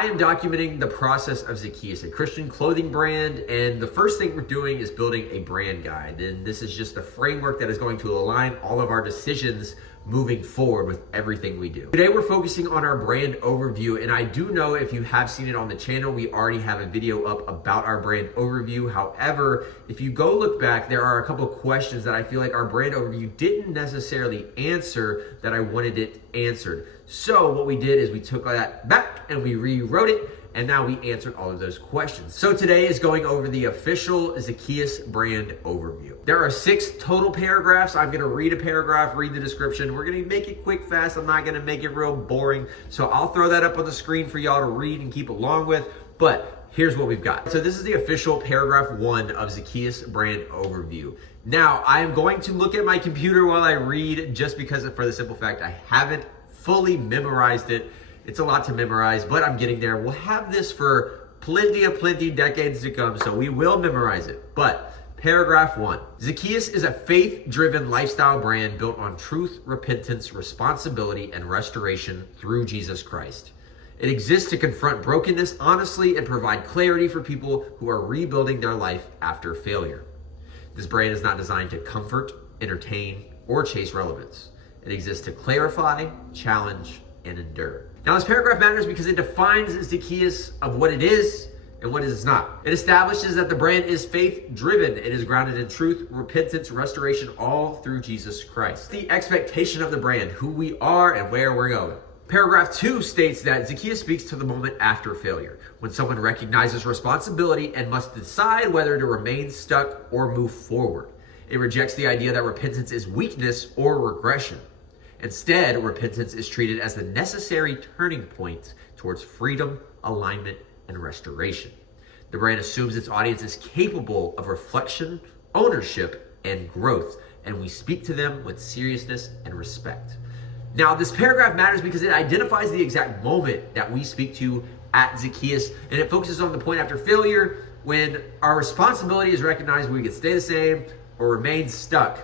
I am documenting the process of Zakeiuz, a Christian clothing brand, and the first thing we're doing is building a brand guide. And this is just a framework that is going to align all of our decisions moving forward with everything we do. Today we're focusing on our brand overview, and I do know if you have seen it on the channel, we already have a video up about our brand overview. However, if you go look back, there are a couple of questions that I feel like our brand overview didn't necessarily answer that I wanted it answered. So what we did is we took that back and we rewrote it, and now we answered all of those questions. So today is going over the official Zakeiuz brand overview. There are 6 total paragraphs. I'm gonna read a paragraph, read the description. We're gonna make it quick, fast. I'm not gonna make it real boring. So I'll throw that up on the screen for y'all to read and keep along with, but here's what we've got. So this is the official paragraph 1 of Zakeiuz brand overview. Now, I am going to look at my computer while I read, just because for the simple fact I haven't fully memorized it. It's a lot to memorize, but I'm getting there. We'll have this for plenty decades to come, so we will memorize it. But paragraph 1, Zakeiuz is a faith-driven lifestyle brand built on truth, repentance, responsibility, and restoration through Jesus Christ. It exists to confront brokenness honestly and provide clarity for people who are rebuilding their life after failure. This brand is not designed to comfort, entertain, or chase relevance. It exists to clarify, challenge, and endure. Now, this paragraph matters because it defines Zakeiuz of what it is and what it is not. It establishes that the brand is faith-driven. It is grounded in truth, repentance, restoration, all through Jesus Christ. The expectation of the brand, who we are and where we're going. Paragraph 2 states that Zakeiuz speaks to the moment after failure, when someone recognizes responsibility and must decide whether to remain stuck or move forward. It rejects the idea that repentance is weakness or regression. Instead, repentance is treated as the necessary turning point towards freedom, alignment, and restoration. The brand assumes its audience is capable of reflection, ownership, and growth, and we speak to them with seriousness and respect. Now, this paragraph matters because it identifies the exact moment that we speak to at Zakeiuz, and it focuses on the point after failure when our responsibility is recognized. We can stay the same or remain stuck,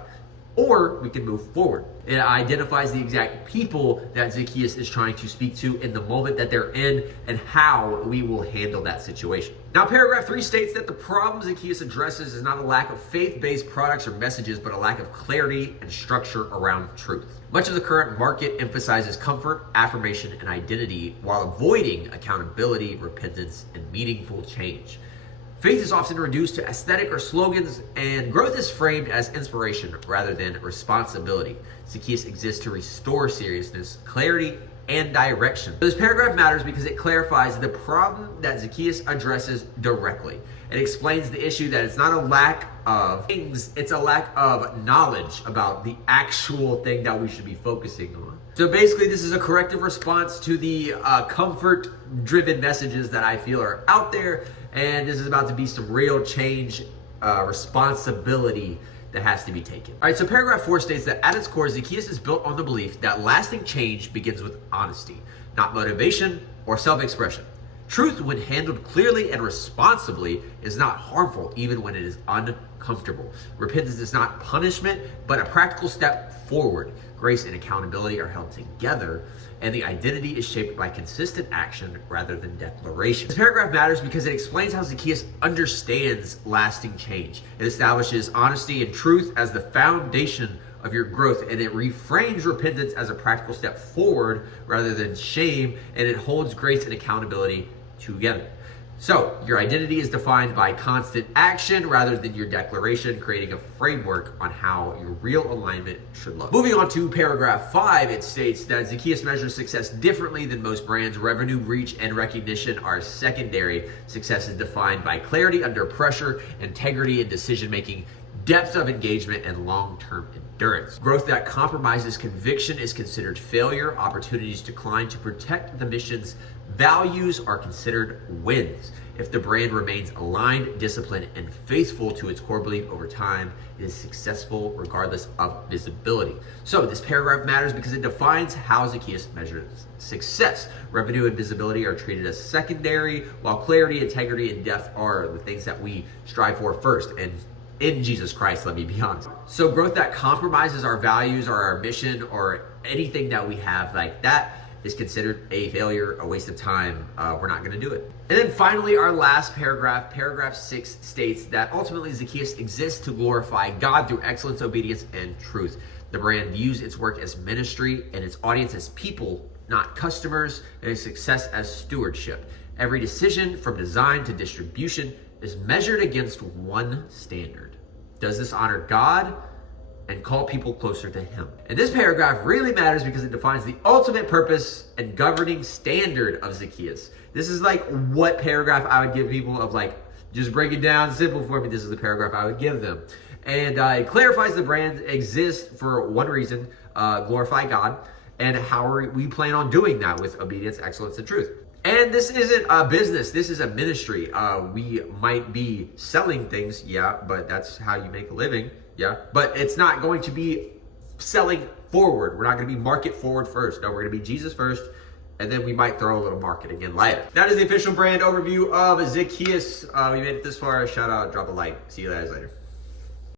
or we can move forward. It identifies the exact people that Zakeiuz is trying to speak to in the moment that they're in and how we will handle that situation. Now, paragraph 3 states that the problem Zakeiuz addresses is not a lack of faith-based products or messages, but a lack of clarity and structure around truth. Much of the current market emphasizes comfort, affirmation, and identity while avoiding accountability, repentance, and meaningful change. Faith is often reduced to aesthetic or slogans, and growth is framed as inspiration rather than responsibility. Zakeiuz exists to restore seriousness, clarity, and direction. This paragraph matters because it clarifies the problem that Zakeiuz addresses directly. It explains the issue that it's not a lack of things, it's a lack of knowledge about the actual thing that we should be focusing on. So basically, this is a corrective response to the comfort-driven messages that I feel are out there, and this is about to be some real change, responsibility that has to be taken. All right, so paragraph 4 states that at its core, Zakeiuz is built on the belief that lasting change begins with honesty, not motivation or self-expression. Truth, when handled clearly and responsibly, is not harmful even when it is uncomfortable. Repentance is not punishment, but a practical step forward. Grace and accountability are held together, and the identity is shaped by consistent action rather than declaration. This paragraph matters because it explains how Zakeiuz understands lasting change. It establishes honesty and truth as the foundation of your growth, and it reframes repentance as a practical step forward rather than shame, and it holds grace and accountability together. So, your identity is defined by constant action rather than your declaration, creating a framework on how your real alignment should look. Moving on to paragraph 5, it states that Zakeiuz measures success differently than most brands. Revenue, reach, and recognition are secondary. Success is defined by clarity under pressure, integrity in decision-making, depth of engagement, and long-term endurance. Growth that compromises conviction is considered failure. Opportunities decline to protect the mission's values are considered wins. If the brand remains aligned, disciplined, and faithful to its core belief over time, it is successful regardless of visibility. So this paragraph matters because it defines how Zakeiuz measures success. Revenue and visibility are treated as secondary, while clarity, integrity, and depth are the things that we strive for first. And in Jesus Christ, let me be honest. So growth that compromises our values or our mission or anything that we have like that is considered a failure, a waste of time. We're not going to do it. And then finally, our last paragraph, paragraph 6, states that ultimately Zakeiuz exists to glorify God through excellence, obedience, and truth. The brand views its work as ministry and its audience as people, not customers, and its success as stewardship. Every decision from design to distribution is measured against one standard. Does this honor God and call people closer to Him? And this paragraph really matters because it defines the ultimate purpose and governing standard of Zakeiuz. This is like what paragraph I would give people of like, just break it down simple for me. This is the paragraph I would give them. And it clarifies the brand exists for one reason, glorify God, and how we plan on doing that with obedience, excellence, and truth. And this isn't a business, this is a ministry. We might be selling things, yeah, but that's how you make a living, yeah. But it's not going to be selling forward. We're not going to be market forward first. No, we're going to be Jesus first, and then we might throw a little marketing in later. That is the official brand overview of Zakeiuz. We made it this far. Shout out, drop a like. See you guys later.